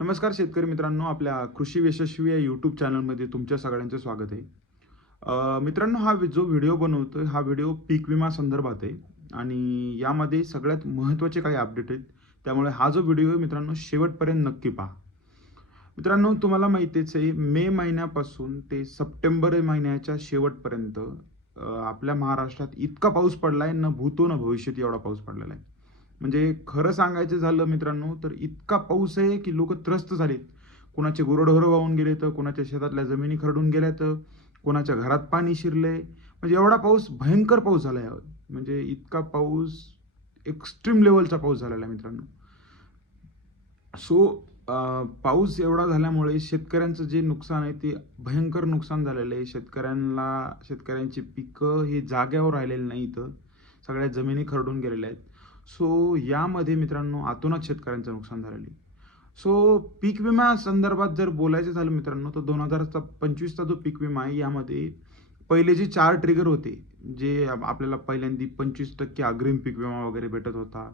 नमस्कार शेतकरी मित्रांनो आपल्या कृषी यशस्वी या यूट्यूब चॅनलमध्ये तुमच्या सगळ्यांचं स्वागत आहे. मित्रांनो हा जो व्हिडिओ बनवतो हा व्हिडिओ पीक विमा संदर्भात आहे आणि यामध्ये सगळ्यात महत्त्वाचे काही अपडेट आहेत. त्यामुळे हा जो व्हिडिओ आहे मित्रांनो शेवटपर्यंत नक्की पहा. मित्रांनो तुम्हाला माहितीच आहे मे महिन्यापासून ते सप्टेंबर महिन्याच्या शेवटपर्यंत आपल्या महाराष्ट्रात इतका पाऊस पडला आहे न भूतो न भविष्यात एवढा पाऊस पडलेला आहे. म्हणजे खरं सांगायचं झालं मित्रांनो तर इतका पाऊस आहे की लोक त्रस्त झालेत. कोणाचे गुरढोरं वाहून गेले तर कोणाच्या शेतातल्या जमिनी खरडून गेल्या तर कोणाच्या घरात पाणी शिरले म्हणजे एवढा पाऊस भयंकर पाऊस झाला आहे म्हणजे इतका पाऊस एक्स्ट्रीम लेवलचा पाऊस झालेला आहे मित्रांनो. सो पाऊस एवढा झाल्यामुळे शेतकऱ्यांचं जे नुकसान आहे ते भयंकर नुकसान झालेलं आहे. शेतकऱ्यांना शेतकऱ्यांची पिकं हे जाग्यावर राहिलेली नाही इथं. सगळ्या जमिनी खरडून गेलेल्या आहेत. सो यामध्ये मित्रांनो आतूनच शेतकऱ्यांचं नुकसान झालेलं आहे. सो पीक विमा संदर्भात जर बोलायचं झालं मित्रांनो तर दोन हजारचा पंचवीसचा जो पीक विमा आहे यामध्ये पहिले जे चार ट्रिगर होते जे आपल्याला पहिल्यांदी पंचवीस टक्के अग्रिम पीक विमा वगैरे भेटत होता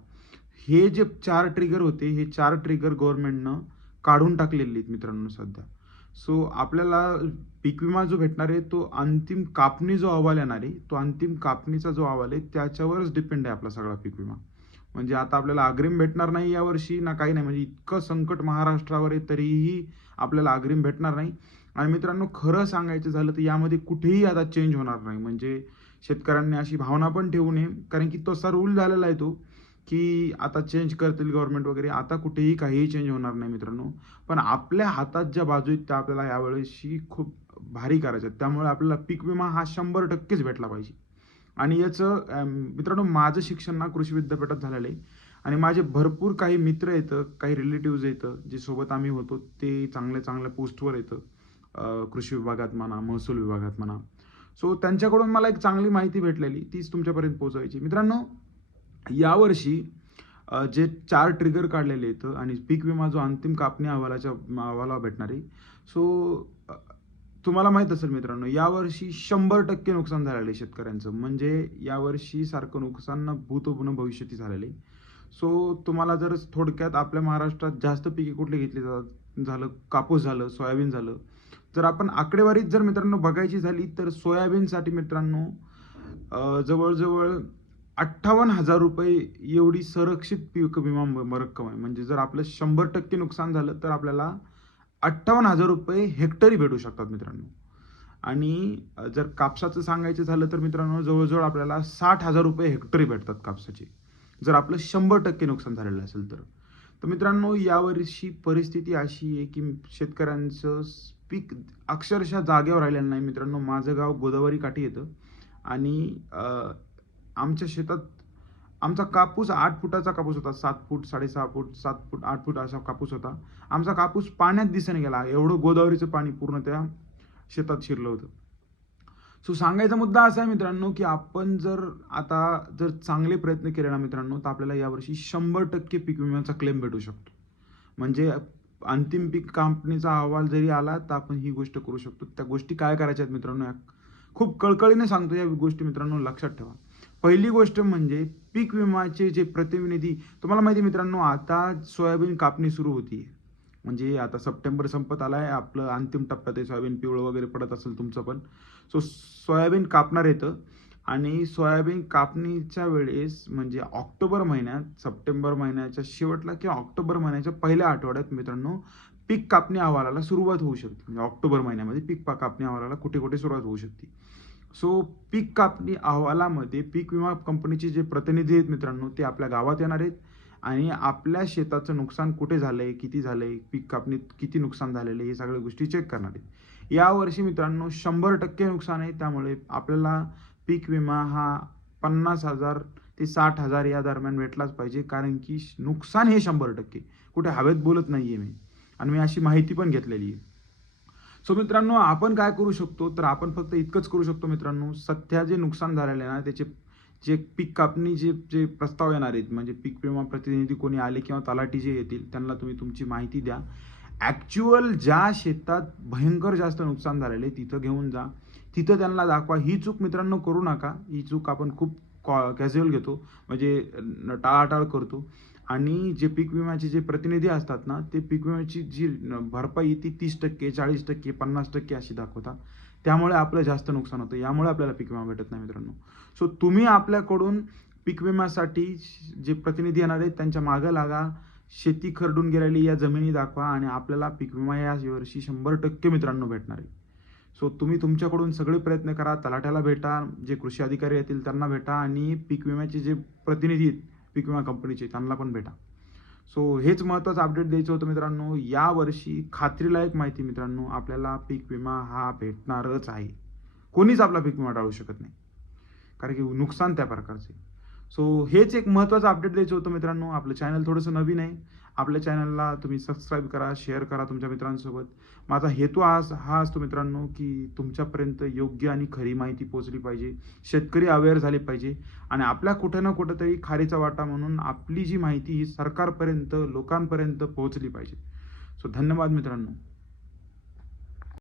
हे जे चार ट्रिगर होते हे चार ट्रिगर गव्हर्नमेंटनं काढून टाकलेले आहेत मित्रांनो सध्या. सो आपल्याला पीक विमा जो भेटणार आहे तो अंतिम कापणी जो अहवाल येणार आहे तो अंतिम कापणीचा जो अहवाल आहे त्याच्यावरच डिपेंड आहे आपला सगळा पीक विमा. म्हणजे आता आपल्याला अग्रिम भेटणार नाही यावर्षी ना काही नाही. म्हणजे इतकं संकट महाराष्ट्रावर आहे तरीही आपल्याला अग्रिम भेटणार नाही. आणि मित्रांनो खरं सांगायचं झालं तर यामध्ये कुठेही आता चेंज होणार नाही. म्हणजे शेतकऱ्यांनी अशी भावना पण ठेवू नये. कारण की तसा रूल झालेला आहे तो की आता चेंज करतील गव्हर्नमेंट वगैरे. आता कुठेही काहीही चेंज होणार नाही मित्रांनो. पण आपल्या हातात ज्या बाजू आहेत त्या आपल्याला यावेळेशी खूप भारी करायच्या आहेत. त्यामुळे आपल्याला पीक विमा हा शंभर टक्केच भेटला पाहिजे. आणि याचं मित्रांनो माझं शिक्षण ना कृषी विद्यापीठात झालेलं आहे. आणि माझे भरपूर काही मित्र येतं काही रिलेटिव्ज येतं जे सोबत आम्ही होतो ते चांगल्या चांगल्या पोस्टवर येतं. कृषी विभागात म्हणा महसूल विभागात म्हणा. सो त्यांच्याकडून मला एक चांगली माहिती भेटलेली तीच तुमच्यापर्यंत पोहोचवायची. मित्रांनो यावर्षी जे चार ट्रिगर काढलेले आहेत आणि पीक विमा जो अंतिम कापणी अहवालाच्या अहवाला भेटणार आहे. सो तुम्हाला माहीत असेल मित्रांनो यावर्षी शंभर टक्के नुकसान झालेलं आहे शेतकऱ्यांचं. म्हणजे यावर्षी सारखं नुकसान भूतपूर्ण भविष्यती झालेलं आहे. सो तुम्हाला जर थोडक्यात आपल्या महाराष्ट्रात जास्त पिके कुठली घेतली जातात झालं कापूस झालं सोयाबीन झालं जर आपण आकडेवारीत जर मित्रांनो बघायची झाली तर सोयाबीनसाठी मित्रांनो जवळजवळ अठ्ठावन्न हजार रुपये एवढी संरक्षित पीक विमा म- रक्कम आहे. म्हणजे जर आपलं शंभर टक्के नुकसान झालं तर आपल्याला अठ्ठावन्न हजार रुपये हेक्टरी भेटू शकतात मित्रांनो. आणि जर कापसाचं सांगायचं झालं तर मित्रांनो जवळजवळ आपल्याला साठ हजार रुपये हेक्टरी भेटतात कापसाचे. जर आपलं शंभर टक्के नुकसान झालेलं असेल तर. तर मित्रांनो यावर्षी परिस्थिती अशी आहे की शेतकऱ्यांचं पीक अक्षरशः जागेवर राहिलेलं नाही मित्रांनो. माझं गाव गोदावरी काठी येतं. आणि आमच्या शेतात आमचा कापूस आठ फुटाचा कापूस होता. सात फूट साडेसहा फूट सात फूट आठ फूट असा कापूस होता. आमचा कापूस पाण्यात दिसून गेला. एवढं गोदावरीचं पाणी पूर्ण त्या शेतात शिरलं होतं. सो सांगायचा मुद्दा असा आहे मित्रांनो की आपण जर आता जर चांगले प्रयत्न केले ना मित्रांनो तर आपल्याला यावर्षी शंभर टक्के पीक विम्याचा क्लेम भेटू शकतो. म्हणजे अंतिम पीक कापणीचा अहवाल जरी आला तर आपण ही गोष्ट करू शकतो. त्या गोष्टी काय करायच्या आहेत मित्रांनो या खूप कळकळीने सांगतो या गोष्टी मित्रांनो लक्षात ठेवा. पहिली गोष्ट म्हणजे पीक विमाचे जे प्रतिनिधी तुम्हाला माहिती आहे मित्रांनो आता सोयाबीन कापणी सुरू होती म्हणजे आता सप्टेंबर संपत आला आहे आपलं अंतिम टप्प्यात आहे सोयाबीन पिवळं वगैरे पडत असेल तुमचं पण. सो सोयाबीन कापणार येतं आणि सोयाबीन कापणीच्या वेळेस म्हणजे ऑक्टोबर महिन्यात सप्टेंबर महिन्याच्या शेवटला किंवा ऑक्टोबर महिन्याच्या पहिल्या आठवड्यात मित्रांनो पीक कापणी अहवालाला सुरुवात होऊ शकते. म्हणजे ऑक्टोबर महिन्यामध्ये पीक कापणी अहवालाला कुठे कुठे सुरुवात होऊ शकते. सो पीक कापणी अहवालामध्ये पीक विमा कंपनीचे जे प्रतिनिधी आहेत मित्रांनो ते आपल्या गावात येणार आहेत. आणि आपल्या शेताचं नुकसान कुठे झालं आहे किती झालं आहे पीक कापणीत किती नुकसान झालेलं आहे हे सगळ्या गोष्टी चेक करणार आहेत. यावर्षी मित्रांनो शंभर टक्के नुकसान आहे. त्यामुळे आपल्याला पीक विमा हा पन्नास हजार ते साठ हजार या दरम्यान भेटलाच पाहिजे. कारण की श- नुकसान हे शंभर टक्के. कुठे हवेत बोलत नाही आहे मी. आणि मी अशी माहिती पण घेतलेली आहे. सो मित्रांनो आपण काय करू शकतो? तर आपण फक्त इतकंच करू शकतो मित्रांनो सध्या जे नुकसान झालेलं आहे ना त्याचे जे पीक कापणी जे जे प्रस्ताव येणार आहेत म्हणजे पीक विमा प्रतिनिधी कोणी आले किंवा तलाठी जे येतील त्यांना तुम्ही तुमची माहिती द्या. ॲक्च्युअल ज्या शेतात भयंकर जास्त नुकसान झालेलं आहे तिथं घेऊन जा. तिथं त्यांना दाखवा. ही चूक मित्रांनो करू नका. ही चूक आपण खूप कॉ कॅज्युअल घेतो. म्हणजे टाळाटाळ करतो. आणि जे पीक विम्याचे जे प्रतिनिधी असतात ना ते पीक विम्याची जी भरपाई ती तीस टक्के चाळीस टक्के पन्नास टक्के अशी दाखवतात त्यामुळे आपलं जास्त नुकसान होतं. यामुळे आपल्याला पीक विमा भेटत नाही मित्रांनो. सो तुम्ही आपल्याकडून पीक विम्यासाठी जे प्रतिनिधी येणार आहेत त्यांच्या मागं लागा. शेती खरडून गेलेली या जमिनी दाखवा आणि आपल्याला पीक विमा या वर्षी शंभर टक्के मित्रांनो भेटणार आहे. सो तुम्ही तुमच्याकडून सगळे प्रयत्न करा तलाठ्याला भेटा जे कृषी अधिकारी येतील त्यांना भेटा आणि पीक विम्याचे जे प्रतिनिधी आहेत पीक विमा कंपनीचे त्यांना पण भेटा. सो हेच महत्त्वाचं अपडेट द्यायचं होतं मित्रांनो. यावर्षी खात्रीलायक माहिती मित्रांनो आपल्याला पीक विमा हा भेटणारच आहे. कोणीच आपला पीक विमा टाळू शकत नाही. कारण की नुकसान त्या प्रकारचे. सो हेच एक महत्त्वाचं अपडेट द्यायचं होतं मित्रांनो. आपलं चॅनल थोडंसं नवीन आहे. आपल्या चॅनलला तुम्ही सबस्क्राईब करा शेअर करा तुमच्या मित्रांसोबत. माझा हेतू आज हा असतो मित्रांनो की तुमच्यापर्यंत योग्य आणि खरी माहिती पोहोचली पाहिजे. शेतकरी अवेअर झाले पाहिजे. आणि आपल्या कुठं ना कुठंतरी खारीचा वाटा म्हणून आपली जी माहिती ही सरकारपर्यंत लोकांपर्यंत पोहोचली पाहिजे. सो धन्यवाद मित्रांनो.